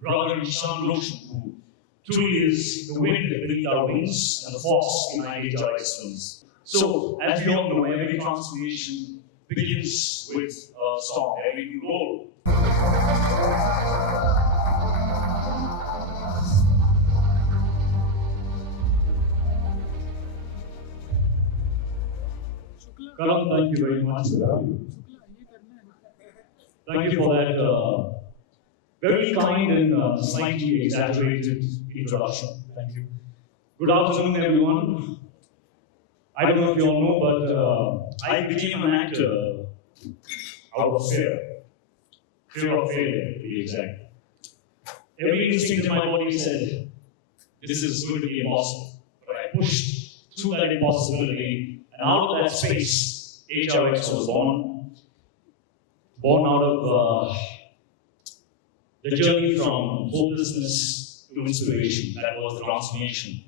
brother Hrithik Roshan, who truly is the wind beneath our wings and the force behind HRX films. So, as we all know, every transformation begins with a storm, every new role. Karan, thank you very much. Thank you for that very kind and slightly exaggerated introduction. Thank you. Good afternoon, everyone. I don't know if you all know, but I became an actor out of fear. Fear of failure, to be exact. Every instinct in my body said, this is going to be impossible. But I pushed through that impossibility, and out of that space, HRX was born. Born out of the journey from hopelessness to inspiration. That was the transformation.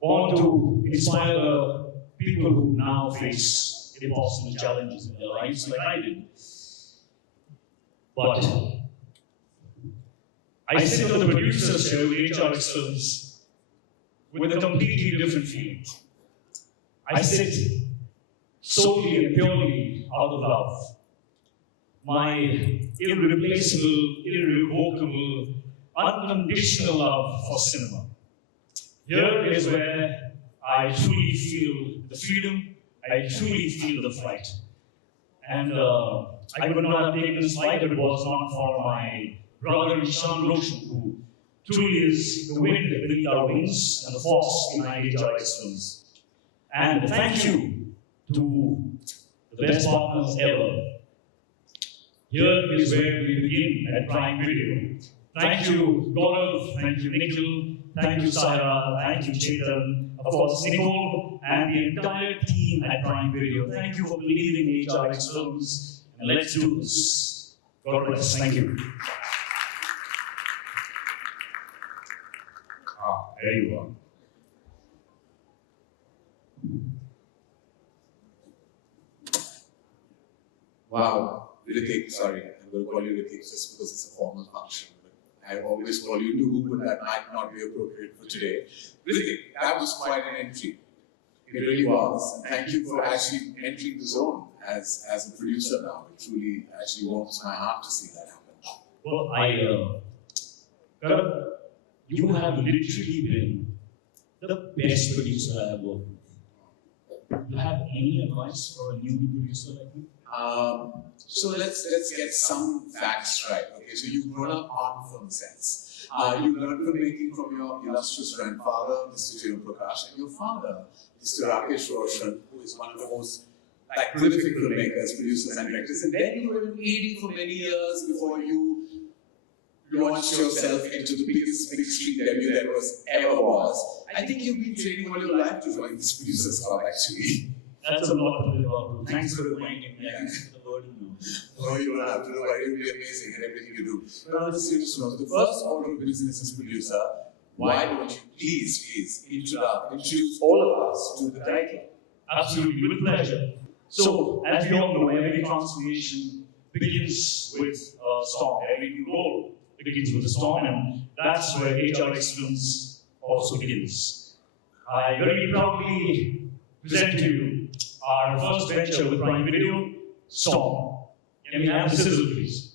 Born to inspire the people who now face impossible challenges in their lives like I did. But I sit on the producers here with HRX Films with a completely different feeling. I sit solely and purely out of love. My irreplaceable, irrevocable, unconditional love for cinema. Here is where I truly feel the freedom, I truly feel the flight. And I could not have taken this flight if it was not for my brother Hrithik Roshan, who truly is the wind beneath our wings and the force behind HRX Films. And thank you to the best partners ever. Here is where we begin at Prime Video. Thank you, Gaurav, thank you, Nikhil, thank you, Saira, thank you, Chetan, of course, Nicole, and the entire team at Prime Video. Thank you for believing in HRX Films, and let's do this. God bless. Thank you. There you are. Wow. Hrithik, sorry, I'm going to call you Hrithik just because it's a formal function. I always call you Nuhu, but that might not be appropriate for today. Hrithik, that was quite an entry. It really was. And thank you for actually entering the zone as a producer now. It truly actually warms my heart to see that happen. Well, Karan, you have literally been the best producer I have worked with. Do you have any advice for a newbie producer like me? So let's get some facts right. Okay, so you've grown up on film sets. You learned filmmaking from your illustrious grandfather, Mr. J. Prakash, and your father, Mr. Hrithik Roshan, who is one of the most prolific filmmakers, producers, and directors. And then you were in AD for many years before you launched yourself into the biggest big screen debut that ever was. I think you've been training all your life to join this producers club, actually. That's a lot to live up to. Thanks for reminding me. I used the word now. Oh, you don't have to know. It will be amazing in everything you do. But on a serious note, the first order of business as producer, why don't you please introduce all of us to the title? Absolutely, with pleasure. So, as we all know, every transformation begins with a storm. Every new role begins with a storm, and that's where HRX Films also begins. I very proudly present to you our first venture with Prime Video, Storm. Can we have the sizzle, please?